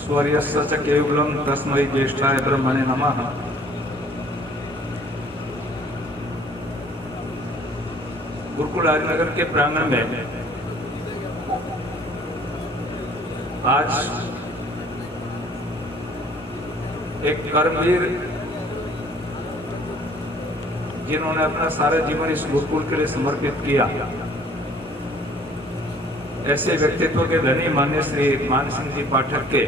सूर्यस्य च केवलं तस्मै ज्येष्ठाय ब्रह्मणे नमः। गुरुकुल आर्यनगर के प्रांगण में आज एक कर्मवीर जिन्होंने अपना सारा जीवन इस गुरुकुल के लिए समर्पित किया, ऐसे व्यक्तित्व के धनी माननीय श्री मान सिंह जी पाठक के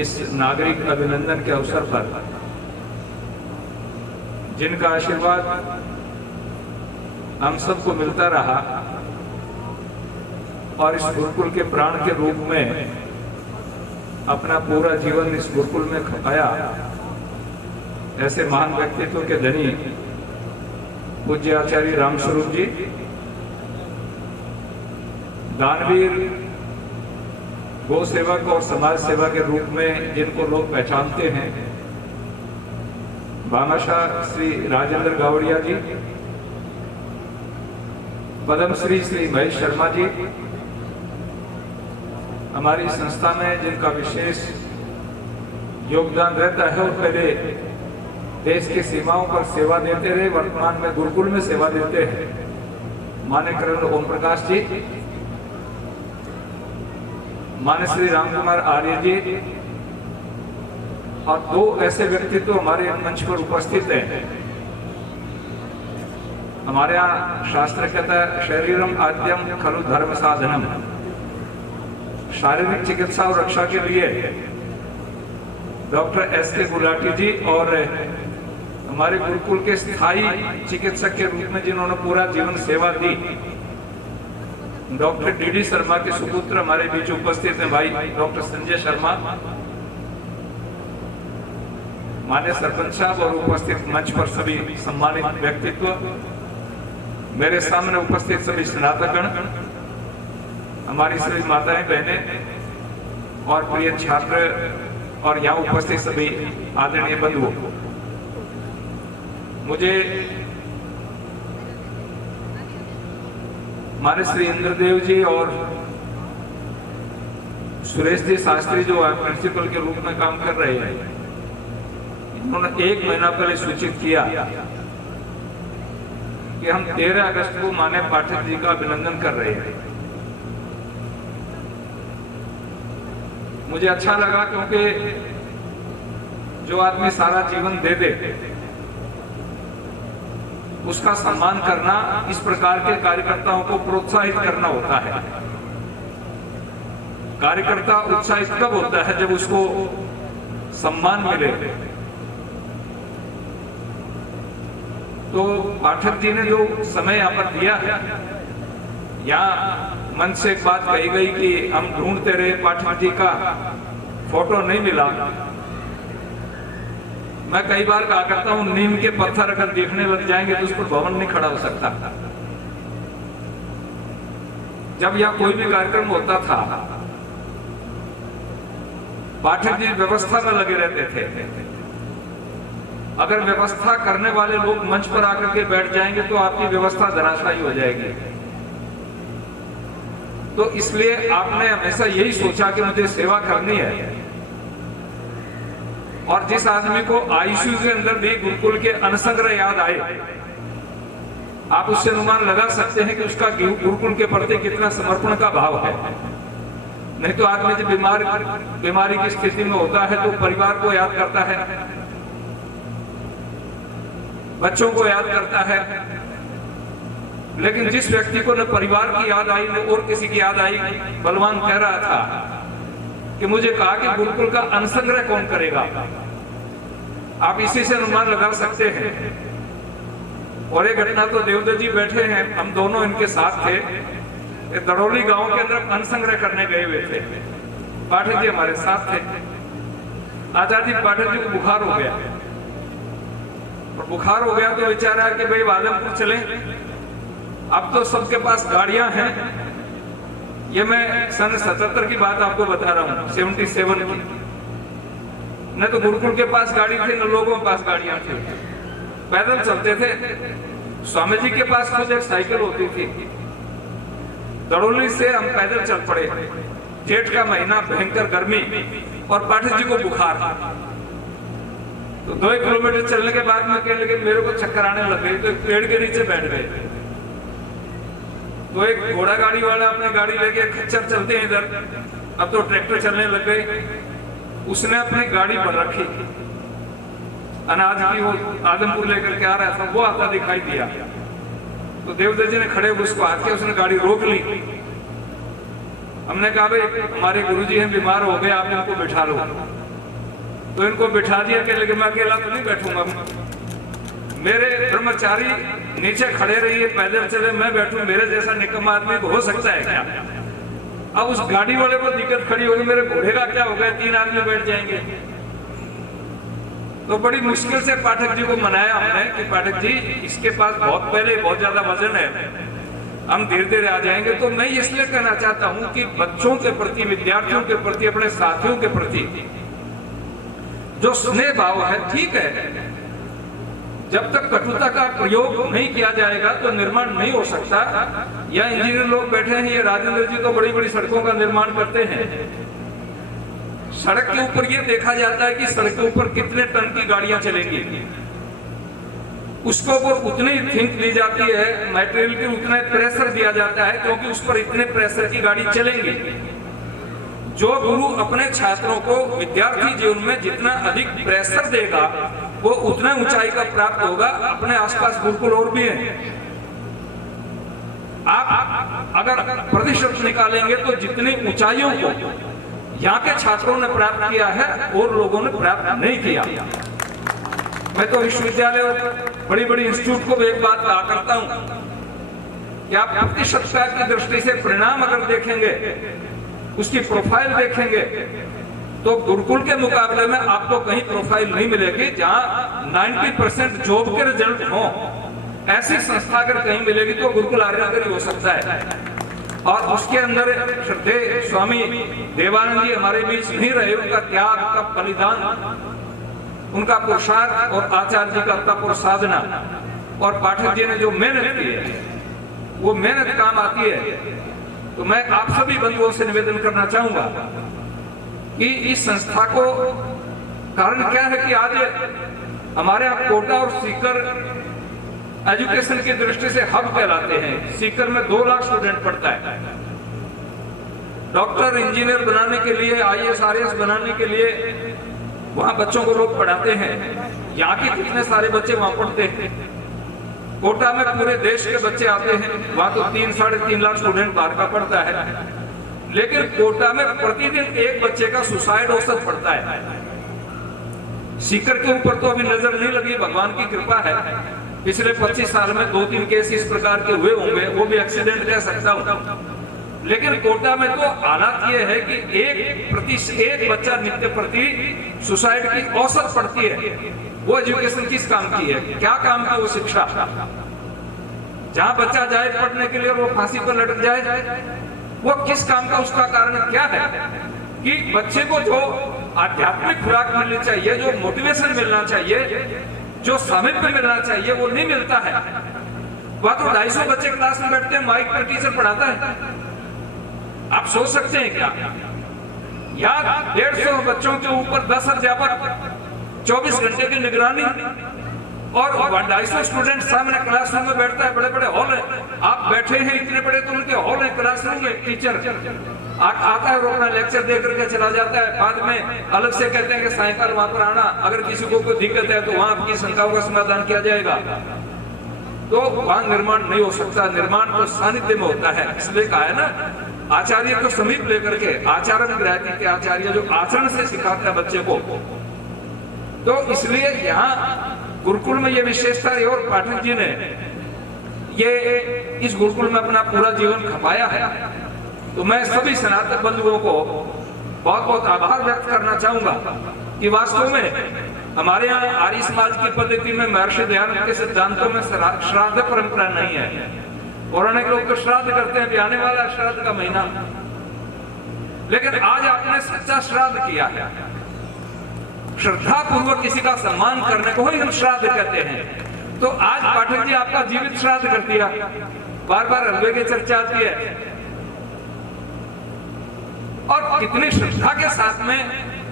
इस नागरिक अभिनंदन के अवसर पर जिनका आशीर्वाद हम सबको मिलता रहा और इस गुरुकुल के प्राण के रूप में अपना पूरा जीवन इस गुरुकुल में खपाया, ऐसे महान व्यक्तित्व के धनी पूज्य आचार्य रामस्वरूप जी, दानवीर, गौ सेवक और समाज सेवा के रूप में जिनको लोग पहचानते हैं, भामाशाह श्री राजेंद्र गावड़िया जी, पद्मश्री श्री महेश शर्मा जी, हमारी संस्था में जिनका विशेष योगदान रहता है और पहले देश की सीमाओं पर सेवा देते रहे, वर्तमान में गुरुकुल में सेवा देते हैं, माननीय कर्नल ओम प्रकाश जी, माननीय श्री राम कुमार आर्य जी और दो ऐसे व्यक्तित्व हमारे मंच पर उपस्थित हैं। हमारे यहाँ शास्त्र कहता है शरीरम आद्यम खलु धर्म साधनम, शारीरिक चिकित्सा और रक्षा के लिए डॉक्टर एस.के. गुलाटी जी और हमारे गुरुकुल के स्थायी चिकित्सक के रूप में जिन्होंने पूरा जीवन सेवा दी, डॉक्टर डी.डी. शर्मा के सुपुत्र हमारे बीच उपस्थित हैं भाई डॉक्टर संजय शर्मा, माननीय सरपंच साहब और उपस्थित मंच पर सभी सम्मानित व्यक्तित्व, मेरे सामने उपस्थित सभी स्नातकगण, हमारी सभी माताएं बहनें और प्रिय छात्र और यहाँ उपस्थित सभी आदरणीय बंधुओं, मुझे हमारे श्री इंद्रदेव जी और सुरेश जी शास्त्री जो प्रिंसिपल के रूप में काम कर रहे हैं, उन्होंने 1 महीना पहले सूचित किया कि हम 13 अगस्त को माननीय पाठक जी का अभिनंदन कर रहे हैं। मुझे अच्छा लगा क्योंकि जो आदमी सारा जीवन दे दे उसका सम्मान करना, इस प्रकार के कार्यकर्ताओं को प्रोत्साहित करना होता है। कार्यकर्ता उत्साहित कब होता है? जब उसको सम्मान मिले। तो पाठक जी ने जो समय यहाँ पर दिया है, यहाँ मन से एक बात कही गई कि हम ढूंढते रहे, पाठक जी का फोटो नहीं मिला। मैं कई बार कहा करता हूं, नीम के पत्थर अगर देखने लग जाएंगे तो उस पर भवन नहीं खड़ा हो सकता। जब यहाँ कोई भी कार्यक्रम होता था, पाठक जी व्यवस्था में लगे रहते थे। अगर व्यवस्था करने वाले लोग मंच पर आकर के बैठ जाएंगे तो आपकी व्यवस्था धराशायी हो जाएगी। तो इसलिए आपने हमेशा यही सोचा कि मुझे सेवा करनी है, और जिस आदमी को आईसीयू के अंदर भी गुरुकुल के अनसंग्रह याद आए, आप उससे अनुमान लगा सकते हैं कि उसका गुरुकुल के प्रति कितना समर्पण का भाव है। नहीं तो आदमी जब बीमारी की स्थिति में होता है तो परिवार को याद करता है, बच्चों को याद करता है, लेकिन जिस व्यक्ति को न परिवार की याद आई न और किसी की याद आई, बलवान कह रहा था कि मुझे कहा कि गुरुकुल का अनसंग्रह कौन करेगा। आप इसी से अनुमान लगा सकते हैं। और एक घटना तो देवदत्त जी बैठे हैं, हम दोनों इनके साथ थे, दड़ोली गांव के अंदर अनसंग्रह करने गए हुए थे। पाठक जी हमारे साथ थे। आचार्य जी पाठक जी को बुखार हो गया, और बुखार हो गया तो विचार आया कि भाई वालमपुर चले। अब तो सबके पास गाड़ियां हैं, ये मैं सन 77 की बात आपको बता रहा हूँ, 77 की। न तो गुरुकुल के पास गाड़ी थी, न लोगों के पास गाड़ियां थी, पैदल चलते थे। स्वामी जी के पास खुद एक साइकिल होती थी। दड़ोली से हम पैदल चल पड़े। जेठ का महीना, भयंकर गर्मी, और पाठक जी को बुखार। तो 2 किलोमीटर चलने के बाद में कहने लगे मेरे को चक्कर आने लग गई, तो एक पेड़ के नीचे बैठ गए। तो एक घोड़ा गाड़ी वाला अपने गाड़ी लेके, खच्चर चलते हैं इधर, अब तो ट्रैक्टर चलने लग गए, उसने अपनी गाड़ी पर रखी, अनाज की वो आदमपुर लेकर के आ रहा था, वो आता दिखाई दिया। तो देवदत्त जी ने खड़े उसको हाथ किया, उसने गाड़ी रोक ली। हमने कहा भाई हमारे गुरुजी हैं, बीमार हो गए, आप इनको बिठा लो। तो इनको बिठा दिया, कहने लगे मैं अकेला तो नहीं बैठूंगा, मेरे ब्रह्मचारी नीचे खड़े रहिए, पैदल चले, मैं बैठूं, मेरे जैसा निकम्मा आदमी हो सकता है क्या? अब उस गाड़ी वाले को दिक्कत खड़ी होगी, मेरे घोड़े का क्या होगा, 3 आदमी बैठ जाएंगे। तो बड़ी मुश्किल से पाठक जी को मनाया हमने कि पाठक जी इसके पास पहले बहुत ज्यादा वजन है, हम धीरे धीरे आ जाएंगे। तो मैं इसलिए कहना चाहता हूं कि बच्चों के प्रति, विद्यार्थियों के प्रति, अपने साथियों के प्रति जो स्नेह भाव है, ठीक है, जब तक कटुता का प्रयोग नहीं किया जाएगा तो निर्माण नहीं हो सकता। या इंजीनियर लोग बैठे हैं, ये राजेंद्र जी तो बड़ी बड़ी सड़कों का निर्माण करते हैं। सड़क के ऊपर ये देखा जाता है कि सड़क के ऊपर कितने टन की गाड़ियां चलेंगी, उसके ऊपर उतनी थिंक दी जाती है, मटेरियल के उतना प्रेशर दिया जाता है, क्योंकि उस पर इतने प्रेशर की गाड़ी चलेंगी। जो गुरु अपने छात्रों को विद्यार्थी जीवन में जितना अधिक प्रेशर देगा वो उतना ऊंचाई का प्राप्त होगा। अपने आसपास गुरुकुल और भी हैं, आप अगर प्रतिशत निकालेंगे तो जितनी ऊंचाइयों को यहाँ के छात्रों ने प्राप्त किया है और लोगों ने प्राप्त नहीं किया। मैं तो विश्वविद्यालय और बड़ी बड़ी इंस्टीट्यूट को एक बात कहा करता हूं कि आप प्रतिशतता की दृष्टि से परिणाम अगर देखेंगे, उसकी प्रोफाइल देखेंगे, तो गुरुकुल के मुकाबले में आपको कहीं प्रोफाइल नहीं मिलेगी। जहां 90% जॉब के रिजल्ट हो, ऐसी संस्था अगर कहीं मिलेगी तो गुरुकुल आर्यनगर ही हो सकता है। और उसके अंदर श्रद्धेय स्वामी देवानंद जी हमारे बीच नहीं रहे, उनका त्याग, उनका बलिदान, उनका पुरुषार्थ और आचार्य जी का तप और साधना, और पाठक जी ने जो मेहनत की है वो मेहनत काम आती है। तो मैं आप सभी बंधुओं से निवेदन करना चाहूंगा कि इस संस्था को, कारण क्या है कि आज हमारे यहाँ कोटा और सीकर एजुकेशन की दृष्टि से हब कहलाते हैं। सीकर में 2 लाख स्टूडेंट पढ़ता है। डॉक्टर, इंजीनियर बनाने के लिए, IAS RAS बनाने के लिए वहां बच्चों को लोग पढ़ाते हैं। यहाँ के कितने सारे बच्चे वहां पढ़ते हैं। कोटा में पूरे देश के बच्चे आते हैं, वहां तो 3-3.5 लाख स्टूडेंट बाहर का पढ़ता है। लेकिन कोटा में प्रतिदिन एक बच्चे का सुसाइड औसत पड़ता है। सीकर के ऊपर तो अभी नजर नहीं लगी, भगवान की कृपा है। पिछले 25 साल में 2-3 केस इस प्रकार के हुए होंगे, वो भी एक्सीडेंट कह सकता हूं। लेकिन कोटा में तो हालात ये है कि एक बच्चा नित्य प्रति सुसाइड की औसत पड़ती है। वो एजुकेशन किस काम की है, क्या काम की वो शिक्षा? जहां बच्चा जाए पढ़ने के लिए और वो फांसी पर लटक जाए, वो किस काम का? उसका कारण क्या है कि बच्चे को जो आध्यात्मिक खुराक मिलनी चाहिए, जो मोटिवेशन मिलना चाहिए, जो सामिप्य मिलना चाहिए, वो नहीं मिलता है। वहां तो 250 बच्चे क्लास में बैठते हैं, माइक पर टीचर पढ़ाता है। आप सोच सकते हैं क्या? या 150 बच्चों के ऊपर 10 अध्यापक, 24 घंटे की निगरानी, और 250 स्टूडेंट सामने क्लासरूम में बैठता है। बड़े बड़े हॉल है, आप बैठे हैं इतने बड़े, तो उनके हॉल है, क्लासरूम में टीचर आता है और अपना लेक्चर दे करके चला जाता है। बाद में अलग से कहते हैं कि सायंकाल वहां पर आना, अगर किसी को कोई दिक्कत है तो वहां आपकी शंकाओं का समाधान किया जाएगा। तो वहां निर्माण नहीं हो सकता। निर्माण तो सानिध्य में होता है। इसलिए कहा है ना, आचार्य को समीप लेकर के, आचरण ग्रहती के आचार्य जो आचरण से सिखाता है बच्चे को। तो इसलिए यहाँ गुरुकुल में ये विशेषता है, और पाठक जी ने ये इस गुरुकुल में अपना पूरा जीवन खपाया है। तो मैं सभी सनातन बंधुओं को बहुत बहुत आभार व्यक्त करना चाहूंगा कि वास्तव में हमारे यहाँ आर्य समाज की पद्धति में महर्षि दयानंद के सिद्धांतों में श्राद्ध परंपरा नहीं है। पौराणिक लोग तो श्राद्ध करते हैं, आने वाला श्राद्ध का महीना, लेकिन आज आपने सच्चा श्राद्ध किया है। श्रद्धा पूर्वक किसी का सम्मान करने को ही हम श्राद्ध कहते हैं। तो आज पाठक जी आपका जीवित श्राद्ध कर दिया। बार बार हलवे की चर्चा आती है, और कितनी श्रद्धा के साथ में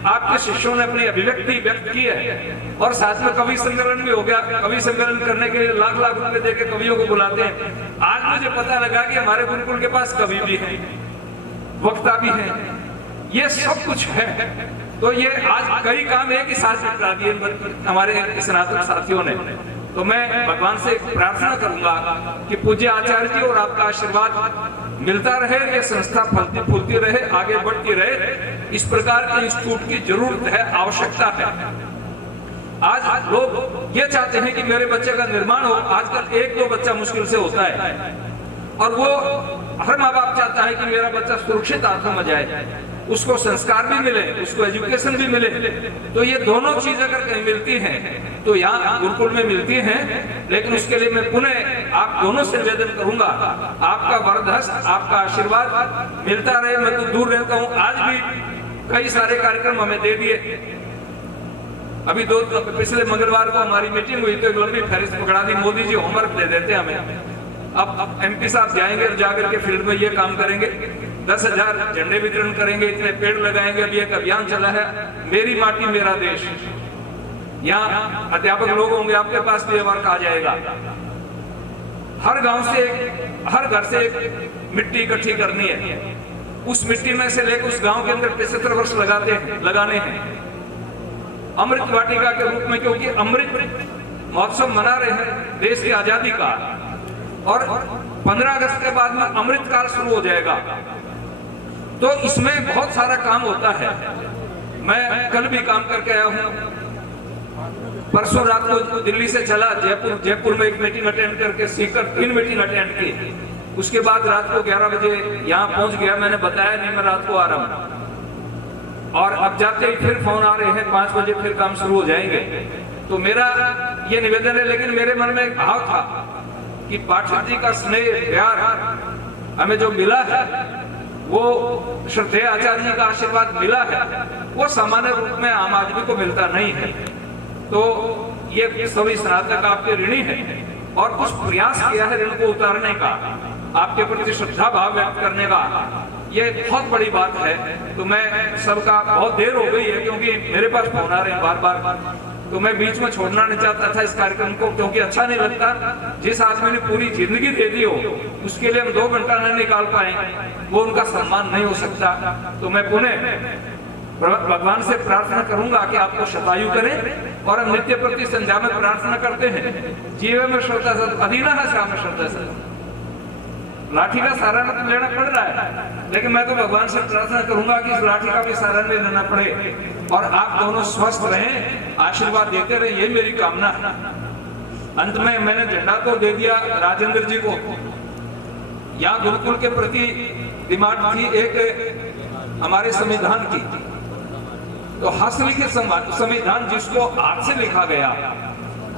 आपके शिष्यों ने अपनी अभिव्यक्ति व्यक्त की है। और साथ में कवि सम्मेलन भी हो गया। कवि सम्मेलन करने के लिए लाख लाख रुपए देके कवियों को बुलाते हैं। आज मुझे पता लगा कि हमारे गुरुकुल के पास कवि भी हैं, वक्ता भी हैं, ये सब कुछ है। तो ये आज कई काम एक ही साथ निपटा दिए हमारे स्नातक साथियों ने। तो मैं भगवान से प्रार्थना करूंगा कि पूज्य आचार्य जी और आपका आशीर्वाद मिलता रहे, ये संस्था फलती फूलती रहे, आगे बढ़ती रहे। इस प्रकार के इंस्टीट्यूट की जरूरत है, आवश्यकता है। आज लोग ये चाहते हैं कि मेरे बच्चे का निर्माण हो। आजकल एक दो बच्चा मुश्किल से होता है और वो हर माँ बाप चाहता है कि मेरा बच्चा सुरक्षित हाथों में जाए, उसको संस्कार भी मिले, उसको एजुकेशन भी मिले। तो ये दोनों चीज अगर कहीं मिलती हैं तो यहाँ गुरुकुल में मिलती हैं। लेकिन उसके लिए मैं पुनः आप दोनों से निवेदन करूंगा, आपका वरदहस्त, आपका आशीर्वाद मिलता रहे। मैं तो दूर रहता हूँ, आज भी कई सारे कार्यक्रम हमें दे दिए। अभी पिछले मंगलवार को हमारी मीटिंग हुई तो एक लंबी फहरिस्त पकड़ा दी, मोदी जी होमवर्क दे देते हमें। अब MP साहब जाएंगे और जाकर के फील्ड में ये काम करेंगे, 10,000 झंडे वितरण करेंगे, इतने पेड़ लगाएंगे। अभी एक अभियान चला है, मेरी माटी मेरा देश। यहाँ अध्यापक लोग होंगे, आपके पास भी वर्क आ जाएगा। हर गांव से, हर घर से एक मिट्टी इकट्ठी करनी है। उस मिट्टी में से लेकर उस गांव के अंदर 75 वर्ष लगाने हैं अमृत वाटिका के रूप में, क्योंकि अमृत महोत्सव मना रहे हैं देश की आजादी का। और 15 अगस्त के बाद में अमृत काल शुरू हो जाएगा। तो इसमें बहुत सारा काम होता है। मैं कल भी काम करके आया हूँ, परसों रात को दिल्ली से चला जयपुर में एक मीटिंग अटेंड करके सीकर 3 मीटिंग अटेंड की। उसके बाद रात को 11 बजे यहाँ पहुंच गया। मैंने बताया नहीं मैं रात को आ रहा हूँ। और अब जाते ही फिर फोन आ रहे हैं, 5 बजे फिर काम शुरू हो जाएंगे। तो मेरा ये निवेदन है, लेकिन मेरे मन में एक भाव था कि पाठक जी का स्नेह प्यार हमें जो मिला है, वो श्रद्धेय आचार्य जी का आशीर्वाद मिला है, वो सामान्य रूप में आम आदमी को मिलता नहीं है। तो ये सभी स्नातक आपके ऋणी है और कुछ प्रयास किया है ऋण को उतारने का, आपके प्रति श्रद्धा भाव व्यक्त करने का। ये बहुत बड़ी बात है। तो मैं सबका, बहुत देर हो गई है क्योंकि मेरे पास फोन आ रहे हैं बार बार, तो मैं बीच में छोड़ना नहीं चाहता था इस कार्यक्रम को, क्योंकि अच्छा नहीं लगता। जिस आदमी ने पूरी जिंदगी दे दी हो, उसके लिए हम 2 घंटा नहीं निकाल पाए, वो उनका सम्मान नहीं हो सकता। तो मैं पुनः भगवान से प्रार्थना करूंगा कि आपको शतायु करें। और हम नित्य प्रति संध्या में प्रार्थना करते हैं, जीवे में श्रद्धा सद अधीना है श्याम श्रद्धा सद। लाठी का सहारा लेना पड़ रहा है, लेकिन मैं तो भगवान से प्रार्थना करूंगा कि इस लाठी का भी सहारा नहीं लेना पड़े और आप दोनों स्वस्थ रहें, आशीर्वाद देते रहे, ये मेरी कामना है। अंत में मैंने झंडा तो दे दिया राजेंद्र जी को। यहाँ गुरुकुल के प्रति डिमांड थी एक हमारे संविधान की। तो हस्तलिखित संविधान जिसको हाथ से लिखा गया,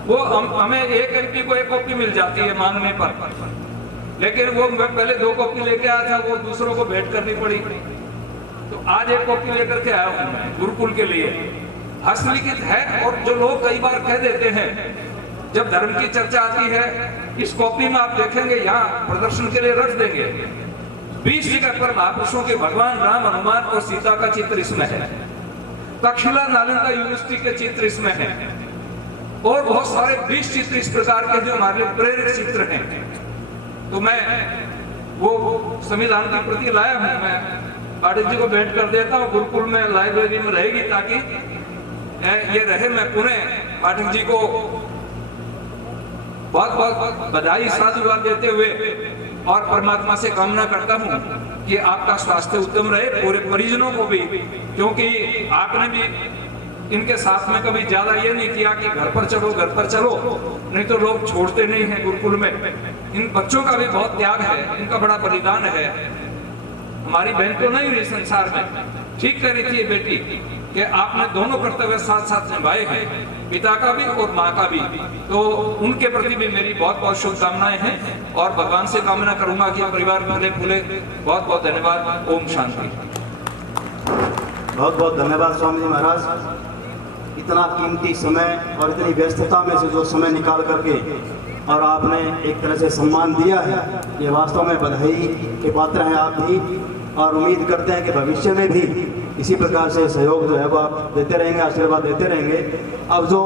वो हमें एक MP को 1 कॉपी मिल जाती है मांगने पर। लेकिन वो मैं पहले 2 कॉपी लेके आया था, वो दूसरों को भेंट करनी पड़ी। तो आज 1 कॉपी लेकर के आया हूँ मैं गुरुकुल के लिए। हस्तलिखित है। और जो लोग कई बार कह देते हैं, जब धर्म की चर्चा आती है, इस कॉपी में आप देखेंगे यहाँ प्रदर्शन के लिए रख देंगे 20 जगह पर महापुरुषों के भगवान राम, हनुमान और सीता का चित्र इसमें है। तक्षशिला नालंदा यूनिवर्सिटी के चित्र इसमें है और बहुत सारे 20 चित्र इस प्रकार के जो हमारे लिए प्रेरक चित्र हैं। तो मैं वो संविधान की प्रति लाया हूं, मैं पाठक जी को भेंट कर देता हूं। गुरुकुल में लाइब्रेरी में रहेगी ताकि ये रहे। मैं पुनः पाठक जी को बहुत बहुत बधाई साधुवाद देते हुए और परमात्मा से कामना करता हूं कि आपका स्वास्थ्य उत्तम रहे, पूरे परिजनों को भी, क्योंकि आपने भी इनके साथ में कभी ज्यादा ये नहीं किया कि घर पर चलो घर पर चलो, नहीं तो लोग छोड़ते नहीं हैं गुरुकुल में। इन बच्चों का भी बहुत त्याग है, इनका बड़ा बलिदान है। हमारी बहन तो नहीं रही संसार में, ठीक कह रही थी ये बेटी कि आपने दोनों कर्तव्य साथ साथ निभाए हैं, पिता का भी और माँ का भी। तो उनके प्रति भी मेरी बहुत बहुत शुभकामनाएं हैं और भगवान से कामना करूंगा कि परिवार फले फूले। बहुत बहुत धन्यवाद। ओम शांति। बहुत बहुत धन्यवाद स्वामी जी महाराज। इतना कीमती समय और इतनी व्यस्तता में से जो समय निकाल करके और आपने एक तरह से सम्मान दिया है, ये वास्तव में बधाई के पात्र हैं आप भी। और उम्मीद करते हैं कि भविष्य में भी इसी प्रकार से सहयोग जो है वो आप देते रहेंगे, आशीर्वाद देते रहेंगे। अब जो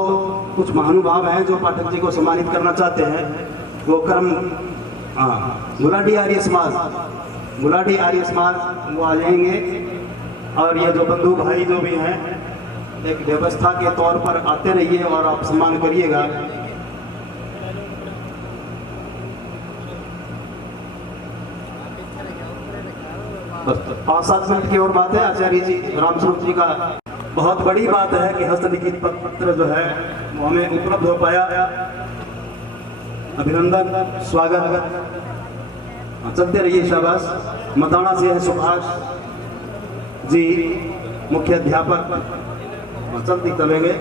कुछ महानुभाव हैं जो पाठक जी को सम्मानित करना चाहते हैं, वो कर्म गुलाटी आर्य समाज वो आ जाएंगे। और ये जो बंधु भाई जो भी हैं, एक व्यवस्था के तौर पर आते रहिए और आप सम्मान करिएगा। बस 5-7 मिनट की और बात है। आचार्य जी रामस्वरूप जी का बहुत बड़ी बात है कि हस्तलिखित पत्र जो है वो हमें उपलब्ध हो पाया। अभिनंदन, स्वागत, चलते रहिए, शाबाश। मताना से है सुभाष जी, मुख्य अध्यापक, चलते चलेंगे।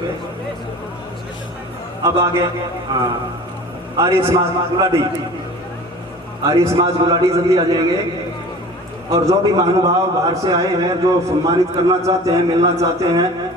अब आगे आर्य समाज गुलाटी जल्दी आ जाएंगे। और जो भी महानुभाव बाहर से आए हैं जो सम्मानित करना चाहते हैं, मिलना चाहते हैं,